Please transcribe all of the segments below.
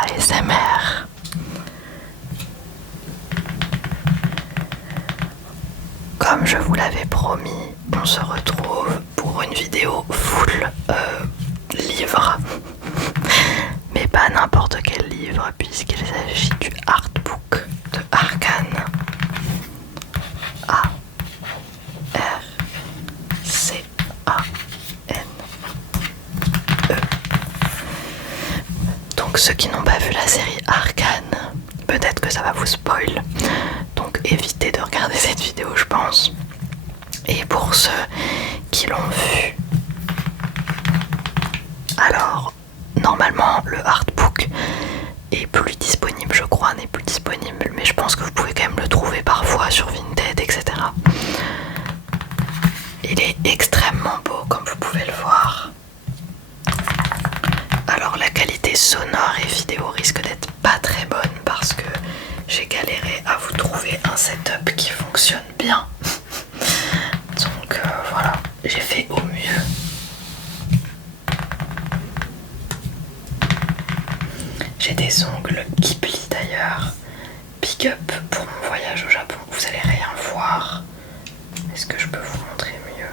ASMR. Comme je vous l'avais promis, on se retrouve pour une vidéo full livre. Mais pas n'importe quel livre, puisqu'il s'agit du artbook de Arcane. A-R-C-A-N-E. Donc ceux qui n'ont pas vu la série Arcane, peut-être que ça va vous spoil. Donc évitez de regarder cette vidéo, je pense. Et pour ceux qui l'ont vu, alors normalement le artbook est plus disponible, je crois, n'est plus disponible, mais je pense que vous pouvez quand même le trouver parfois sur Vinted, etc. Il est extrêmement beau, comme vous pouvez le voir. Alors la qualité sonore et vidéo risque d'être pas très bonne parce que j'ai galéré à vous trouver un setup qui fonctionne bien. Donc voilà, j'ai fait au mieux. J'ai des ongles Ghibli d'ailleurs. Big up pour mon voyage au Japon. Vous allez rien voir. Est-ce que je peux vous montrer mieux?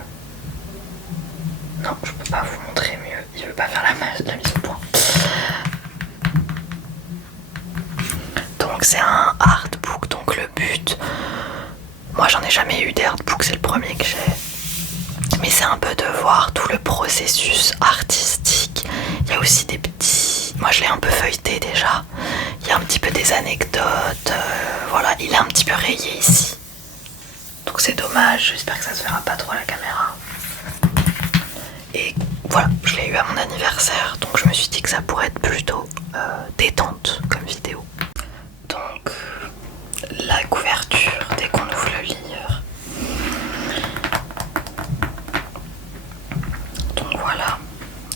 Non, je peux pas vous montrer mieux. Il veut pas faire la mise au point. Donc c'est un artbook. Donc le but... Moi j'en ai jamais eu des artbooks, c'est le premier que j'ai. Mais c'est un peu de voir tout le processus artistique. Il y a aussi des petits... Moi je l'ai un peu feuilleté déjà. Il y a un petit peu des anecdotes. Voilà, il est un petit peu rayé ici. Donc c'est dommage, j'espère que ça se verra pas trop à la caméra. Et voilà, je l'ai eu à mon anniversaire. Donc je me suis dit que ça pourrait être plutôt détente comme vidéo. Donc la couverture dès qu'on ouvre le livre. Donc voilà,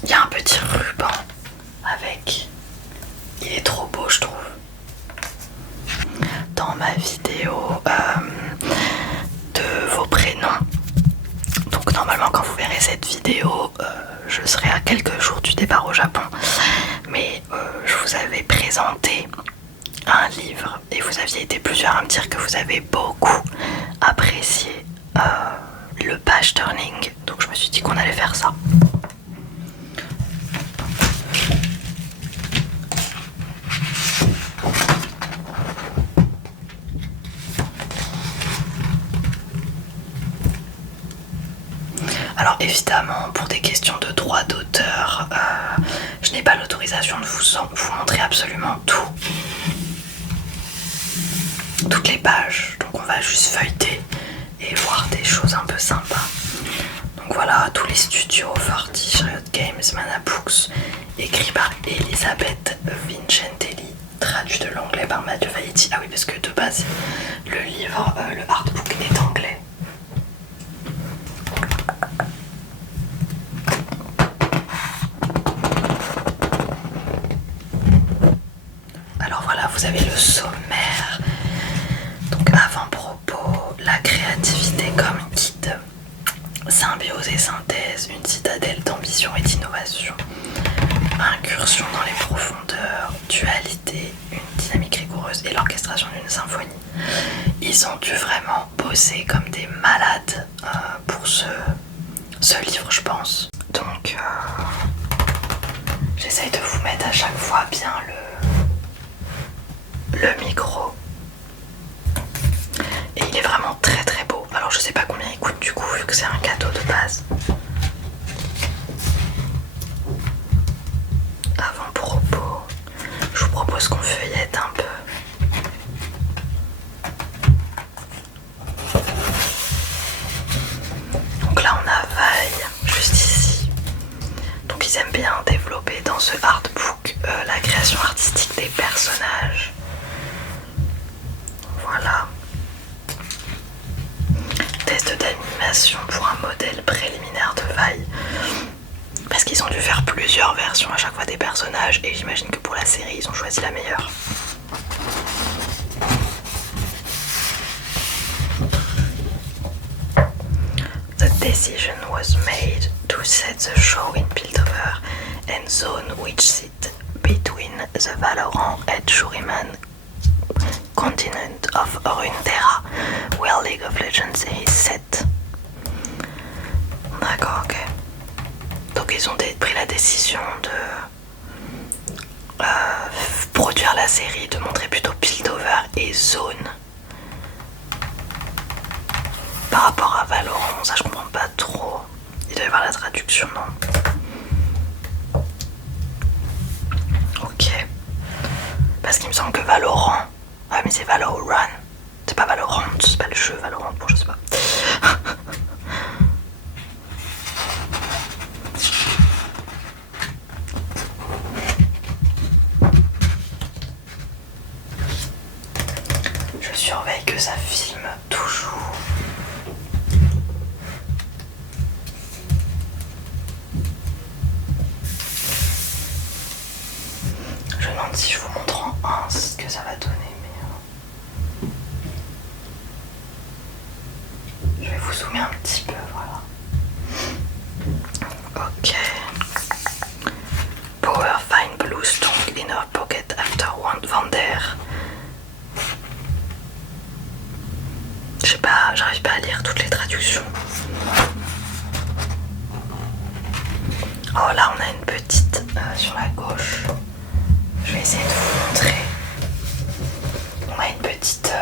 il y a un petit ruban avec... Il est trop beau, je trouve. Dans ma vidéo de vos prénoms, donc normalement quand vous verrez cette vidéo, je serai à quelques jours du départ au Japon, mais je vous avais présenté un livre et vous aviez été plusieurs à me dire que vous avez beaucoup apprécié le page turning, donc je me suis dit qu'on allait faire ça. Alors évidemment, pour des questions de droit d'auteur, je n'ai pas l'autorisation de vous montrer absolument toutes les pages. Donc on va juste feuilleter et voir des choses un peu sympas. Donc voilà, tous les studios, Fortiche, Riot Games, Mana Books, écrit par Elisabeth Vincentelli, traduit de l'anglais par Mathieu Fayetti. Ah oui, parce que de base, le livre, le artbook est anglais. Alors voilà, vous avez le sommaire. Donc avant-propos, la créativité comme guide, symbiose et synthèse, une citadelle d'ambition et d'innovation, incursion dans les profondeurs, dualité, une dynamique rigoureuse et l'orchestration d'une symphonie. Ils ont dû vraiment bosser comme des malades pour ce livre, je pense. Donc j'essaye de vous mettre à chaque fois bien le micro. Et il est vraiment très très beau. Alors je sais pas combien il coûte du coup, vu que c'est un cadeau de base. Avant-propos, je vous propose qu'on feuillette un peu. Donc là on a Vaille, juste ici. Donc ils aiment bien développer dans ce artbook la création artistique des personnages. Voilà. Test d'animation pour un modèle préliminaire de Vaille. Parce qu'ils ont dû faire plusieurs versions à chaque fois des personnages et j'imagine que pour la série ils ont choisi la meilleure. The decision was made to set the show in Piltover and zone which sit between the the Valorant et Shuriman continent of Runeterra, where League of Legends is set. D'accord, ok. Donc ils ont pris la décision de produire la série, de montrer plutôt Piltover et Zone. Par rapport à Valorant, ça je comprends pas trop. Il doit y avoir la traduction, non? Ok. Parce qu'il me semble que Valorant... Ah mais c'est Valorant. C'est pas Valorant, c'est pas le jeu Valorant, bon je sais pas. Je surveille que ça filme toujours. Je me demande si je vous montre en 1 ce que ça va donner, mais je vais vous zoomer un petit peu, voilà. Ok. Power find blue strong inner pocket after one Vander. Je sais pas, j'arrive pas à lire toutes les traductions. Oh là on a une petite sur la gauche. Je vais essayer de vous montrer. On a une petite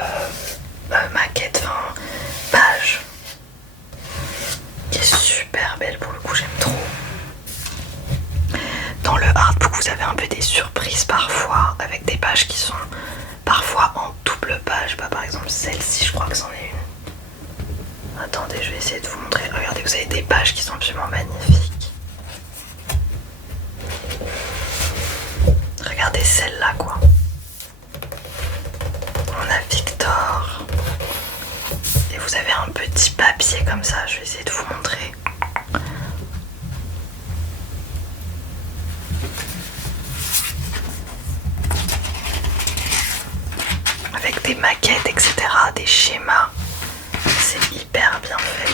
maquette, enfin page qui est super belle pour le coup, j'aime trop. Dans le artbook vous avez un peu des surprises parfois avec des pages qui sont parfois en double page. Bah, par exemple celle-ci je crois que c'en est une. Attendez, je vais essayer de vous montrer. Regardez, vous avez des pages qui sont absolument magnifiques. Regardez celle-là quoi. On a Victor. Et vous avez un petit papier comme ça, je vais essayer de vous montrer. Avec des maquettes, etc., des schémas. C'est hyper bien fait.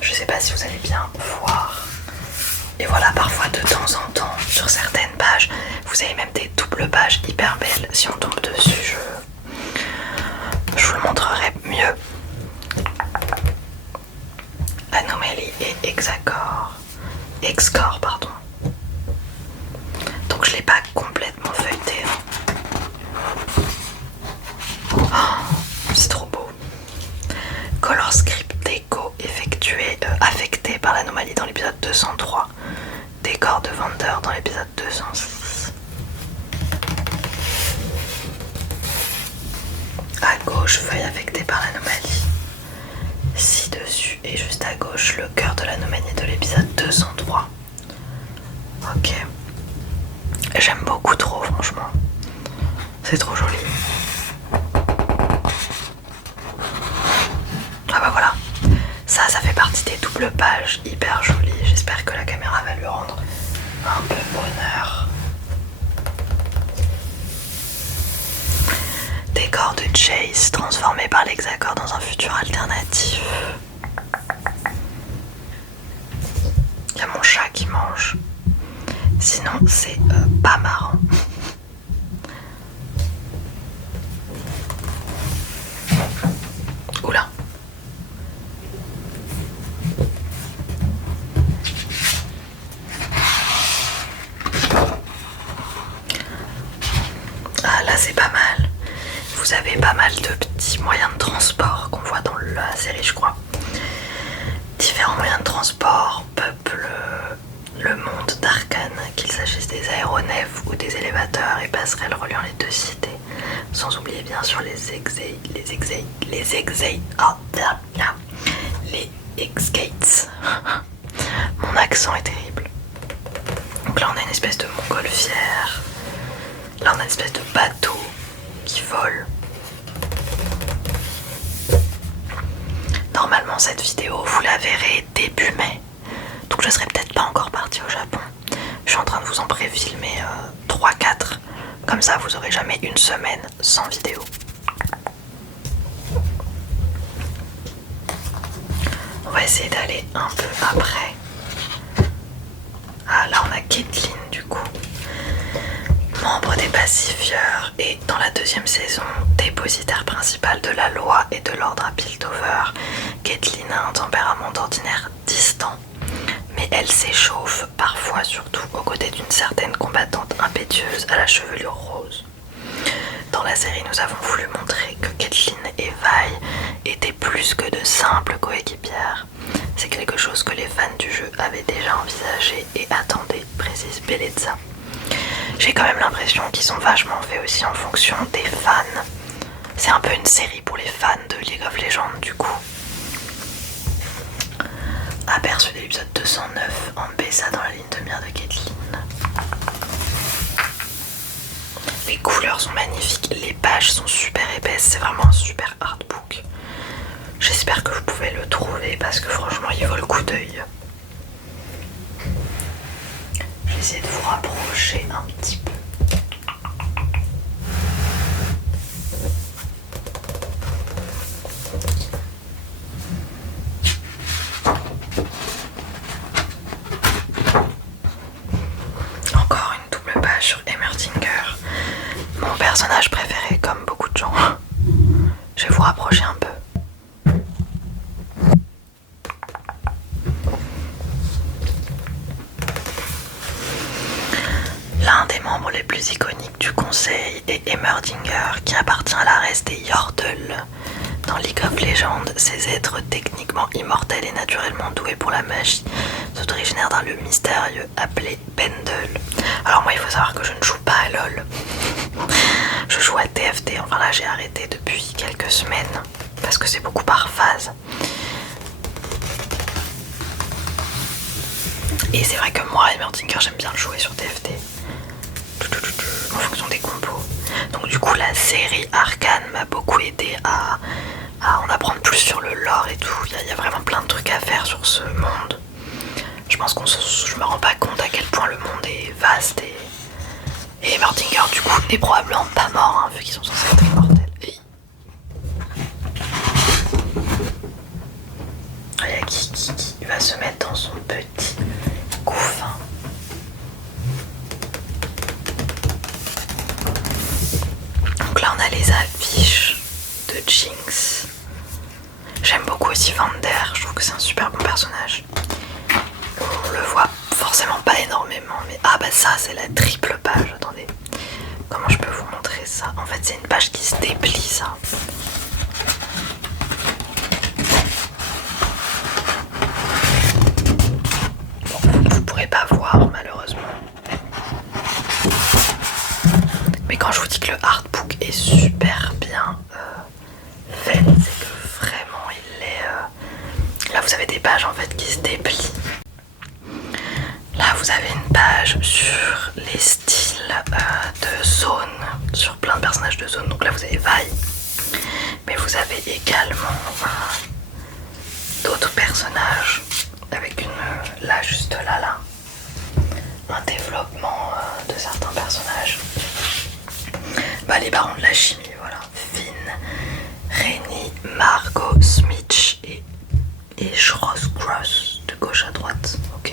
Je sais pas si vous allez bien voir. Et voilà, parfois de temps en temps, sur certaines pages, vous avez même des doubles pages hyper belles. Si on tombe dessus, je vous le montrerai mieux. Anomalie et Hexacore. Excore, pardon. Donc je l'ai pas complètement feuilleté. Oh, c'est trop beau. Color script déco affecté par l'anomalie dans l'épisode 203. Décor de Vander dans l'épisode 206. À gauche, feuille affectée par l'anomalie. Ci-dessus et juste à gauche, le cœur de l'anomalie de l'épisode 203. Ok. J'aime beaucoup trop, franchement. C'est trop joli. Ah bah voilà. Ça fait partie des doubles pages hyper jolies. J'espère que la caméra va lui rendre un peu honneur. Décor de Chase transformé par l'Hexacore dans un futur alternatif. Il y a mon chat qui mange. Sinon c'est pas marrant. Oula. Ah là c'est pas mal. Vous avez pas mal de petits moyens de transport qu'on voit dans la série je crois. Différents moyens de transport peuplent le monde d'Arcane, qu'il s'agisse des aéronefs ou des élévateurs et passerelles reliant les deux cités. Sans oublier bien sûr les X-Gates. Mon accent est terrible. Donc là on a une espèce de montgolfière. Là on a une espèce de bateau qui vole. Normalement cette vidéo vous la verrez début mai. Donc je serai peut-être pas encore partie au Japon. Je suis en train de vous en pré-filmer 3-4. Comme ça vous aurez jamais une semaine sans vidéo. On va essayer d'aller un peu après. Ah, là on a Caitlyn du coup, membre des pacifieurs et dans la deuxième saison, dépositaire principal de la loi et de l'ordre à Piltover. Caitlyn a un tempérament d'ordinaire distant, mais elle s'échauffe parfois, surtout aux côtés d'une certaine combattante impétueuse à la chevelure rose. Dans la série, nous avons voulu montrer que Caitlyn et Vi étaient plus que de simples coéquipières. C'est quelque chose que les fans du jeu avaient déjà envisagé et attendaient, précise Bellezza. J'ai quand même l'impression qu'ils ont vachement fait aussi en fonction des fans. C'est un peu une série pour les fans de League of Legends du coup. Aperçu de l'épisode 209 en Bessa dans la ligne de mire de Caitlyn. Les couleurs sont magnifiques, les pages sont super épaisses, c'est vraiment un super artbook. J'espère que vous pouvez le trouver parce que franchement il vaut le coup d'œil. Je vais essayer de vous rapprocher un petit peu. Encore une double page sur Heimerdinger. Mon personnage préféré comme beaucoup de gens. Je vais vous rapprocher un peu. L'un des membres les plus iconiques du conseil est Heimerdinger, qui appartient à la race des Yordle. Dans League of Legends, ces êtres techniquement immortels et naturellement doués pour la magie sont originaires d'un lieu mystérieux appelé Pendle. Alors moi il faut savoir que je ne joue pas à LoL. Je joue à TFT, enfin là j'ai arrêté depuis quelques semaines parce que c'est beaucoup par phase. Et c'est vrai que moi, Heimerdinger, j'aime bien le jouer sur TFT. En fonction des combos. Donc du coup, la série Arcane m'a beaucoup aidé à en apprendre plus sur le lore et tout. Il y a vraiment plein de trucs à faire sur ce monde. Je pense je me rends pas compte à quel point le monde est vaste et Heimerdinger, du coup, n'est probablement pas mort, hein, vu qu'ils sont censés être immortels. Il y a qui va se mettre dans son petit couffin. Donc là on a les affiches de Jinx. J'aime beaucoup aussi Vander, je trouve que c'est un super bon personnage. On le voit forcément pas énormément, mais ah bah ça c'est la triple page, attendez. Comment je peux vous montrer ça? En fait c'est une page qui se déplie ça. Vous pourrez pas voir malheureusement. Mais quand je vous dis que le artbook est super bien fait, c'est que vraiment il est... Là vous avez des pages en fait qui se déplient. Là vous avez une page sur les styles de zone, sur plein de personnages de zone. Donc là vous avez Vi, mais vous avez également d'autres personnages avec une... là juste là un développement de certains personnages. Bah les barons de la chimie, voilà. Finn, Rennie, Margot, Smitch et Cross de gauche à droite. Ok.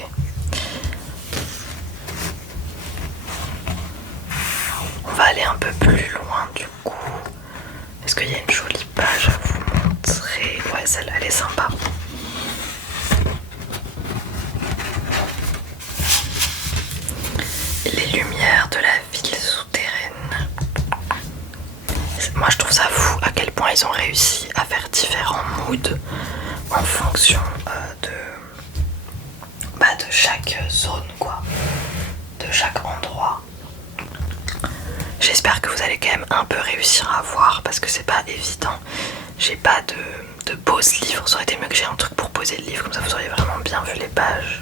On va aller un peu plus loin du coup. Est-ce qu'il y a une jolie page à vous montrer? Ouais, celle-là elle est sympa. Les lumières de la ville souterraine. Moi je trouve ça fou à quel point ils ont réussi à faire différents moods en fonction de chaque zone quoi, de chaque endroit. J'espère que vous allez quand même un peu réussir à voir parce que c'est pas évident. J'ai pas de pause livre, ça aurait été mieux que j'ai un truc pour poser le livre, comme ça vous auriez vraiment bien vu les pages.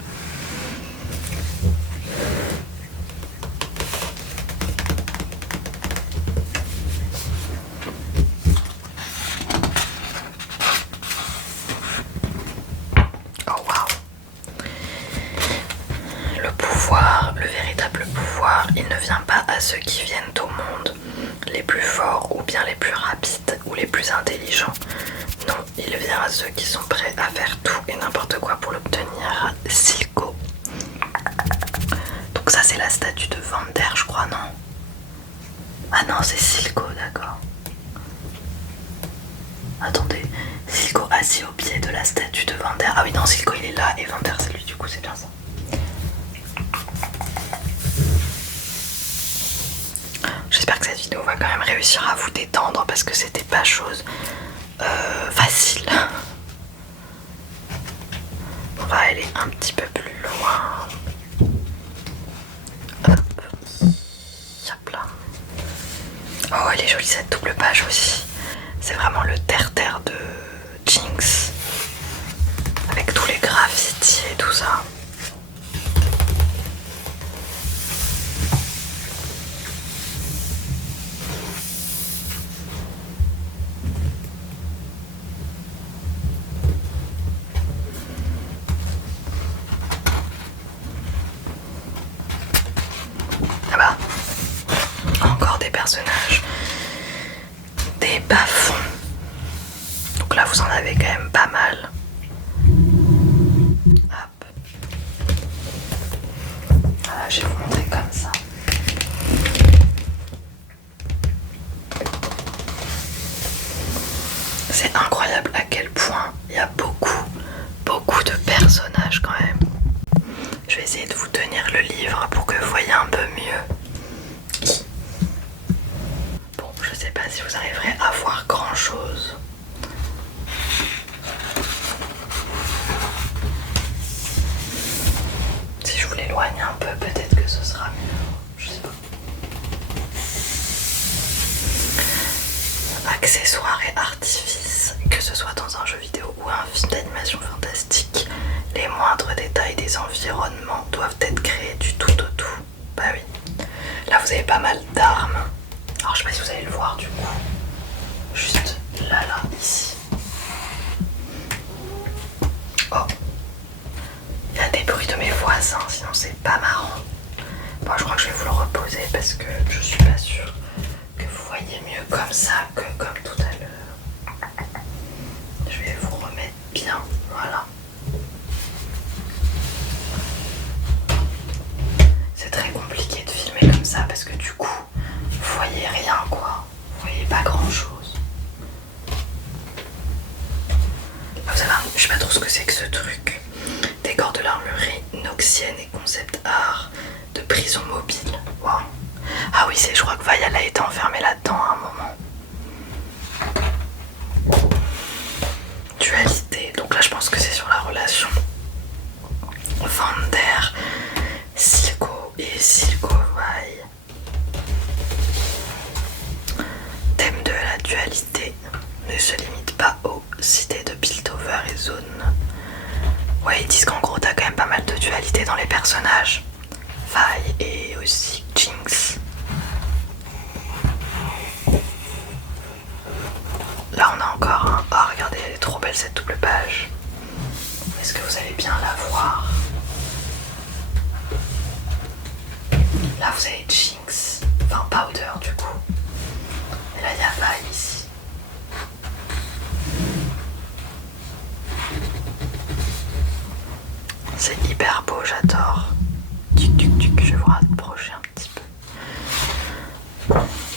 Le véritable pouvoir, il ne vient pas à ceux qui viennent au monde les plus forts ou bien les plus rapides ou les plus intelligents, Non, il vient à ceux qui sont prêts à faire tout et n'importe quoi pour l'obtenir. Silco. Donc ça c'est la statue de Vander, je crois, non? Ah non, c'est Silco, d'accord. Attendez, Silco assis au pied de la statue de Vander. Ah oui, non, Silco il est là et Vander c'est lui, du coup c'est bien ça. J'espère que cette vidéo va quand même réussir à vous détendre parce que c'était pas chose facile. On va aller un petit peu plus loin. Hop. Hop là. Oh, elle est jolie cette double page aussi. C'est vraiment le terre-terre de Jinx. Avec tous les graffitis et tout ça. Ah bah, encore des personnages, des bas-fonds. Donc là vous en avez quand même pas mal. Hop. Voilà, je vais vous montrer comme ça. C'est incroyable à quel point il y a beaucoup de personnages quand même. Je vais essayer de vous tenir le livre pour que vous voyez un peu mieux. Bon, je sais pas si vous arriverez à voir grand chose. Si je vous l'éloigne un peu, peut-être que ce sera mieux. Je sais pas. Accessoires et artifices, que ce soit dans un jeu vidéo ou un film d'animation fantastique, les moindres détails des environnements doivent être créés du tout au tout. Bah oui. Là vous avez pas mal d'armes. Alors je sais pas si vous allez le voir du coup. Juste là, ici. Oh. Il y a des bruits de mes voisins, sinon c'est pas marrant. Bon, je crois que je vais vous le reposer parce que je suis pas sûre que vous voyez mieux comme ça que comme tout à l'heure. Je vais vous remettre bien, voilà. C'est très compliqué de filmer comme ça parce que du coup, vous voyez rien quoi. Vous voyez pas grand chose. Vous savez, je sais pas trop ce que c'est que ce truc. Décor de l'armurerie noxienne et concept art de prison mobile. Wow. Ah oui, je crois que Vaille elle a été enfermée là-dedans à un moment. Dualité. Donc là, je pense que c'est sur la relation Vander, Silco et Silco Vaille. Thème de la dualité ne se limite pas aux cités de Piltover et Zone. Ouais, ils disent qu'en gros, t'as quand même pas mal de dualité dans les personnages. Vaille et aussi Jinx. Là, on a encore un... Ah, regardez, elle est trop belle cette double page. Est-ce que vous allez bien la voir? Là, vous avez Jinx. Enfin, Powder, du coup. Et là, il y a Vaille ici. C'est hyper beau, j'adore. Je vais vous rapprocher un petit peu.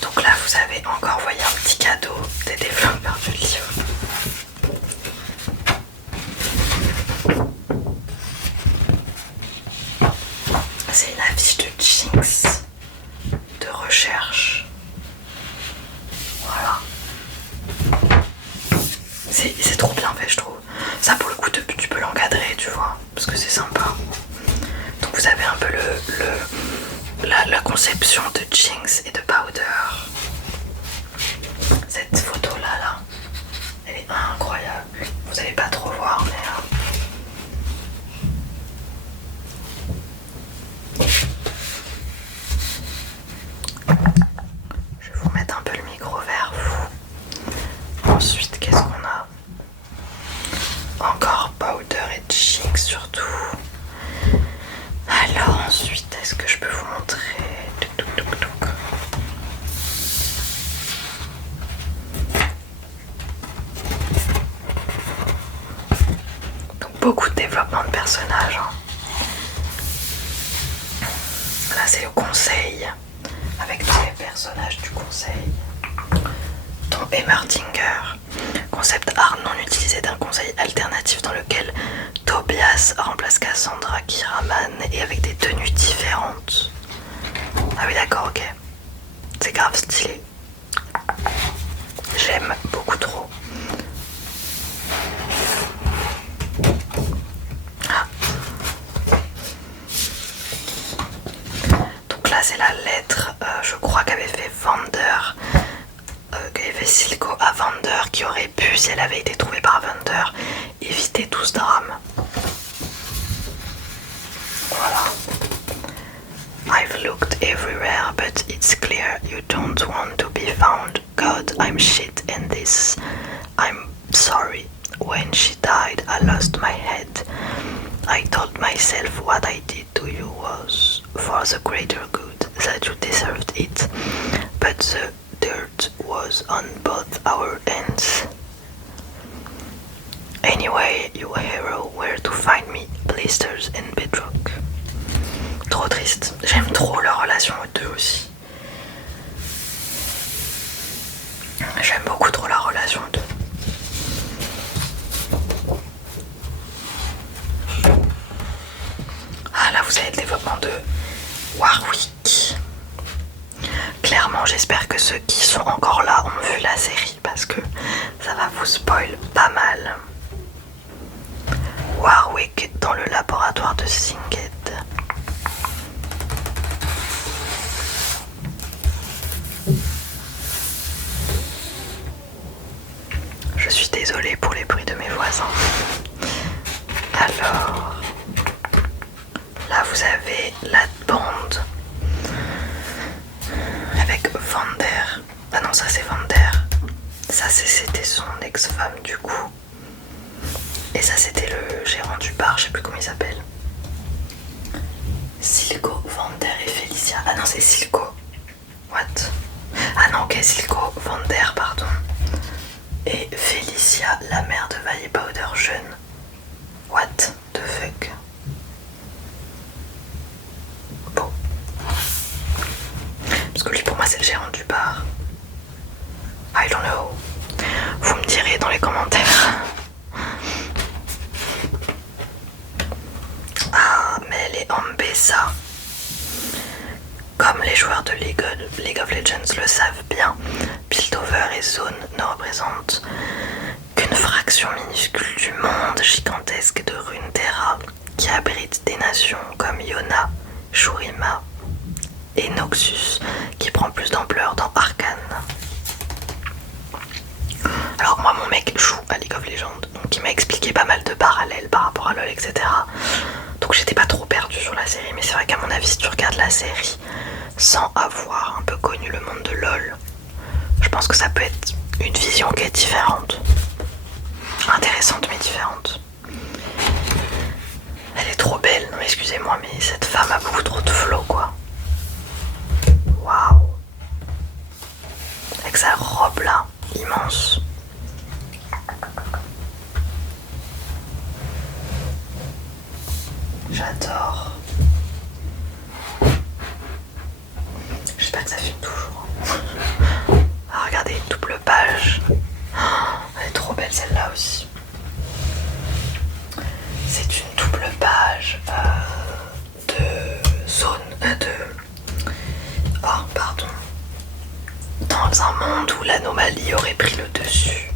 Donc là, vous avez encore envoyé un petit cadeau des développeurs du livre. C'est une affiche de Jinx de recherche. Voilà. C'est trop bien fait, je trouve. Ça, pour le coup, tu peux l'encadrer, tu vois, parce que c'est sympa. Donc vous avez un peu la conception de Jinx et de Powder. Cette photo là, elle est incroyable. Vous allez pas trop voir, mais je vais vous mettre un peu le micro vers vous. Ensuite, qu'est-ce qu'on a? Encore Powder et Jinx surtout. Alors ensuite, est-ce que je peux vous montrer? beaucoup de développement de personnages. Hein. Là c'est le conseil, avec tous les personnages du conseil. Dont Heimerdinger, concept art non utilisé d'un conseil alternatif dans lequel Tobias remplace Cassandra Kiraman et avec des tenues différentes. Ah oui d'accord, ok. C'est grave stylé. J'aime beaucoup trop. Ah. Donc là c'est la lettre, je crois qu'avait fait Vander, qu'avait fait Silco à Vander, qui aurait pu, si elle avait été trouvée par Vander, éviter tout ce drame. Voilà. I've looked everywhere, but it's clear you don't want to be found. God, I'm shit in this. I'm sorry. When she died, I lost my head. I told myself what I did to you was for the greater good, that you deserved it. But the dirt was on both our ends. Anyway, you hero, where to find me? Blisters and bedrock. Trop triste. J'aime trop leur relation aux deux aussi. J'aime beaucoup trop la relation aux deux. Ah là vous avez le développement de Warwick. Clairement j'espère que ceux qui sont encore là ont vu la série parce que ça va vous spoil pas mal. Warwick dans le laboratoire de Singed. Je suis désolée pour les bruits de mes voisins. Alors, là vous avez la bande avec Vander. Ah non, ça c'est Vander. Ça c'était son ex-femme du coup. Et ça c'était le gérant du bar, je sais plus comment il s'appelle. Silco, Vander et Felicia. Ah non, c'est Silco. What? Ah non, ok, Silco, Vander, pardon. Et Felicia, la mère de Valle Powder jeune. What the fuck? Bon. Parce que lui pour moi c'est le gérant du bar. I don't know. Vous me direz dans les commentaires. Ah mais elle est Ambessa. Comme les joueurs de League of Legends le savent bien, Piltover et Zone ne représentent qu'une fraction minuscule du monde gigantesque de Runeterra qui abrite des nations comme Iona, Shurima et Noxus qui prend plus d'ampleur dans Arcane. Alors moi mon mec joue à League of Legends, donc il m'a expliqué pas mal de parallèles par rapport à LoL, etc. Donc j'étais pas trop perdue sur la série, mais c'est vrai qu'à mon avis si tu regardes la série sans avoir un peu connu le monde de LoL, je pense que ça peut être une vision qui est différente. Intéressante mais différente. Elle est trop belle, non excusez-moi mais cette femme a beaucoup trop de flow quoi. Waouh. Avec sa robe là, immense. J'adore. J'espère que ça filme toujours. Ah, regardez, double page. Elle est trop belle celle-là aussi. C'est une double page de zone oh, pardon. Dans un monde où l'anomalie aurait pris le dessus.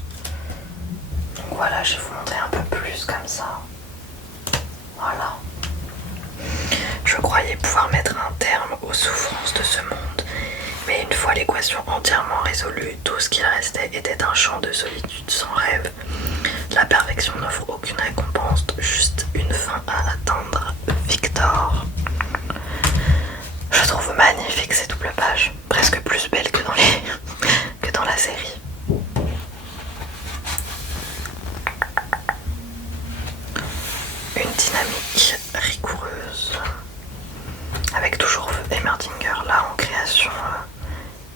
Donc voilà, je vais vous montrer un peu plus comme ça. Voilà. Je croyais pouvoir mettre un terme aux souffrances de ce monde, mais une fois l'équation entièrement résolue, tout ce qu'il restait était un champ de solitude sans rêve. La perfection n'offre aucune récompense, juste une fin à atteindre. Victor. Je trouve magnifique ces doubles pages, presque plus belles que que dans la série. Une dynamique rigoureuse. Avec toujours Heimerdinger là en création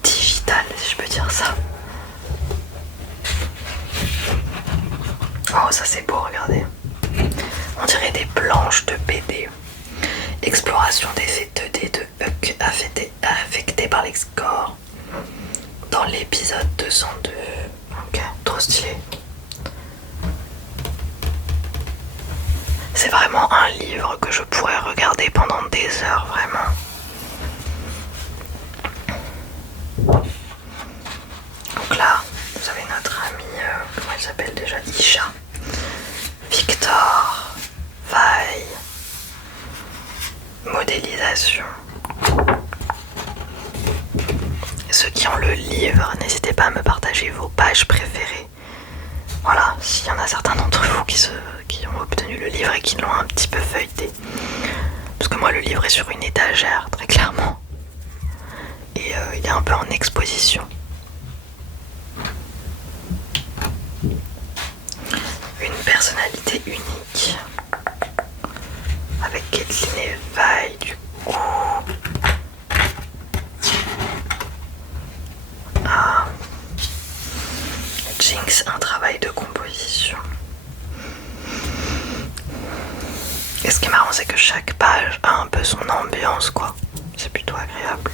digitale, si je peux dire ça. Oh ça c'est beau, regardez. planche de BD. Exploration d'effets 2D de Huck affectés par les scores dans l'épisode 202. Ok, trop stylé. C'est vraiment un livre que je pourrais regarder pendant des heures, vraiment. Donc là, vous avez notre ami, comment il s'appelle déjà, Isha, Victor, Vaille, modélisation. Ceux qui ont le livre, n'hésitez pas à me partager vos pages préférées. Voilà, s'il y en a certains d'entre vous qui ont obtenu le livre et qui l'ont un petit peu feuilleté. Parce que moi, le livre est sur une étagère, très clairement. Et il est un peu en exposition. Une personnalité unique. Avec Caitlin et Vaille, du coup. Ah. Jinx, un travail de composition. Et ce qui est marrant, c'est que chaque page a un peu son ambiance, quoi. C'est plutôt agréable.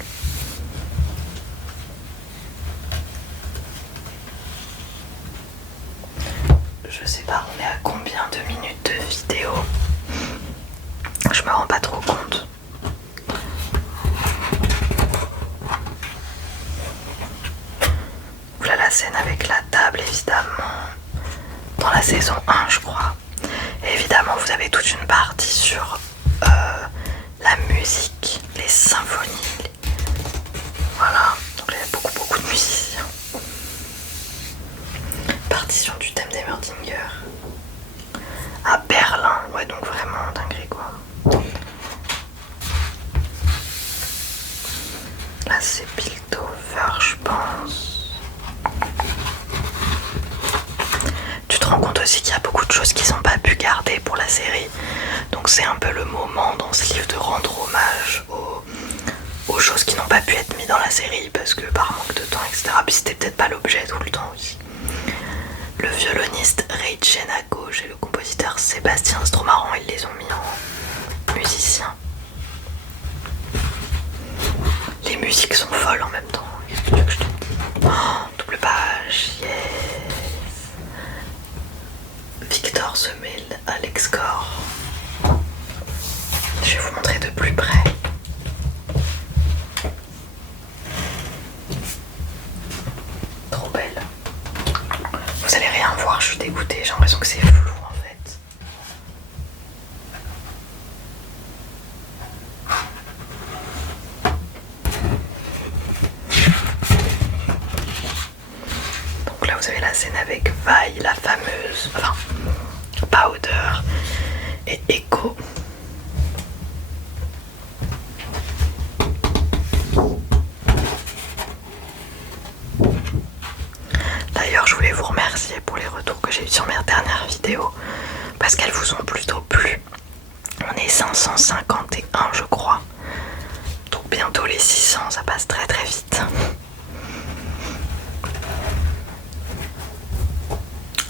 Je sais pas, on est à combien de minutes de vidéo? Je me rends pas trop compte. Voilà la scène avec la table, évidemment. Dans la saison 1, je crois. Et évidemment, vous avez toute une partie sur la musique, les symphonies. Voilà, donc il y a beaucoup de musiciens. Partition du thème d'Heimerdinger. À Berlin, ouais, donc vraiment dinguerie, quoi. Là, c'est Piltover, je pense. Tu te rends compte aussi qu'il y a beaucoup de choses qu'ils n'ont pas pu garder pour la série. Donc c'est un peu le moment dans ce livre de rendre hommage aux choses qui n'ont pas pu être mises dans la série parce que par manque de temps, etc. Puis c'était peut-être pas l'objet tout le temps aussi. Le violoniste Ray Chen à gauche et le compositeur Sébastien Stromaran, ils les ont mis en musicien. Les musiques sont folles en même temps. Qu'est-ce que tu veux que je te dise? Oh, double page, yes. Victor se mêle à l'excore. Je vais vous montrer de plus près. Trop belle. Vous allez rien voir, je suis dégoûtée. J'ai l'impression que c'est flou en fait. Donc là vous avez la scène avec Vaille, la fameuse, enfin Powder et Echo. D'ailleurs je voulais vous remercier pour les retours que j'ai eu sur mes dernières vidéos parce qu'elles vous ont plutôt plu. On est 551 je crois. Donc bientôt les 600, ça passe très très vite.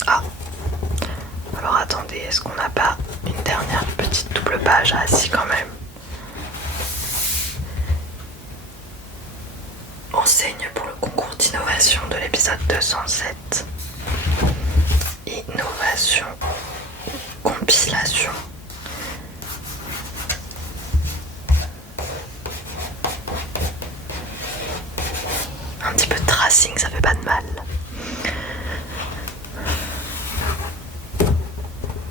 Ah, alors attendez, est-ce qu'on n'a pas une dernière petite double page? Ah si quand même. Enseigne pour le concours d'innovation de l'épisode 207. Innovation, compilation. Un petit peu de tracing, ça fait pas de mal.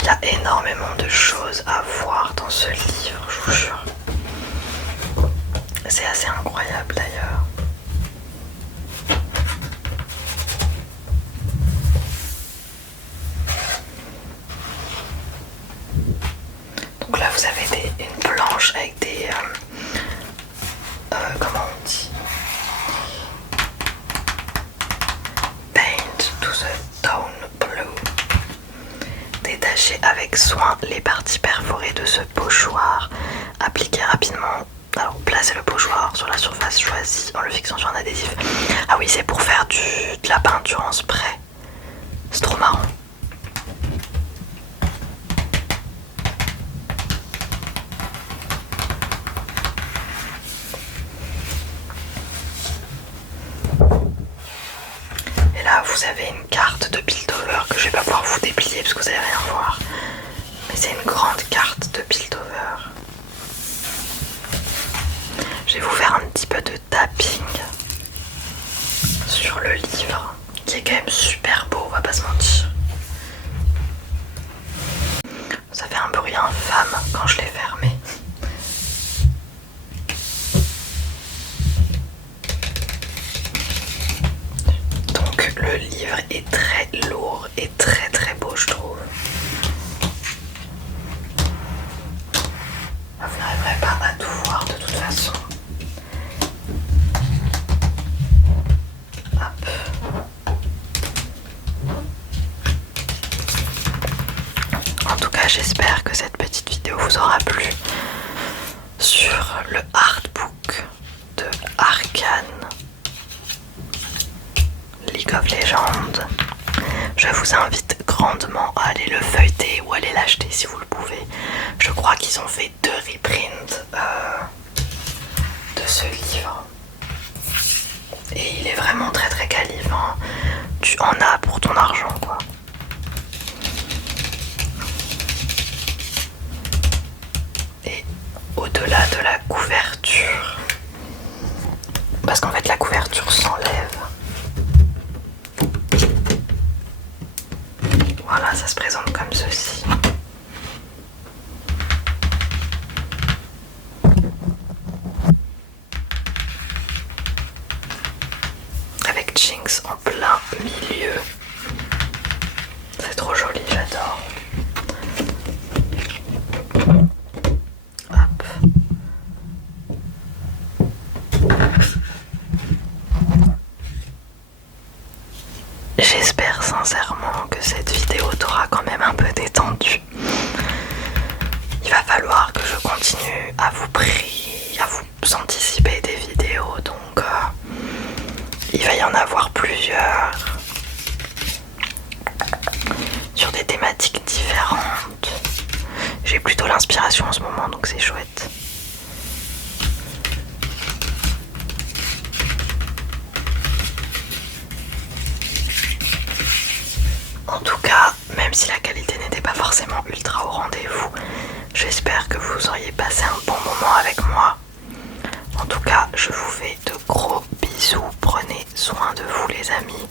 Il y a énormément de choses à voir dans ce livre, je vous jure. C'est assez incroyable d'ailleurs. Donc là vous avez une planche avec des... comment on dit? Paint to the tone blue. Détacher avec soin les parties perforées de ce pochoir. Appliquer rapidement. Alors placez le pochoir sur la surface choisie en le fixant sur un adhésif. Ah oui, c'est pour faire de la peinture en spray. C'est trop marrant. vous allez rien voir. Mais c'est une grande carte de Piltover. Je vais vous faire un petit peu de tapping sur le livre, qui est quand même super beau, on va pas se mentir. Ça fait un bruit infâme quand je l'ai fermé. Donc le livre est très lourd et très très beau, je trouve. Vous n'arriverez pas à tout voir de toute façon. Hop. En tout cas, j'espère que cette petite vidéo vous aura plu sur le artbook de Arcane League of Legends. Je vous invite grandement à aller le feuilleter ou aller l'acheter si vous le pouvez. Je crois qu'ils ont fait 2 reprints de ce livre. Et il est vraiment très très quali. Hein. Tu en as pour ton argent, quoi. Et au-delà de la couverture, parce qu'en fait la couverture s'enlève. Voilà, ça se présente comme ceci. Avec Jinx en plein milieu. C'est trop joli, j'adore. Hop. J'espère sincèrement que cette vidéo t'aura quand même un peu détendu. Il va falloir que je continue à vous anticiper des vidéos, donc il va y en avoir plusieurs sur des thématiques différentes. J'ai plutôt l'inspiration en ce moment, donc c'est chouette. En tout cas, même si la qualité n'était pas forcément ultra au rendez-vous, j'espère que vous auriez passé un bon moment avec moi. En tout cas, je vous fais de gros bisous. Prenez soin de vous, les amis.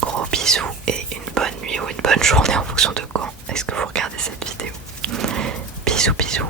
Gros bisous et une bonne nuit ou une bonne journée en fonction de quand est-ce que vous regardez cette vidéo. Bisous, bisous.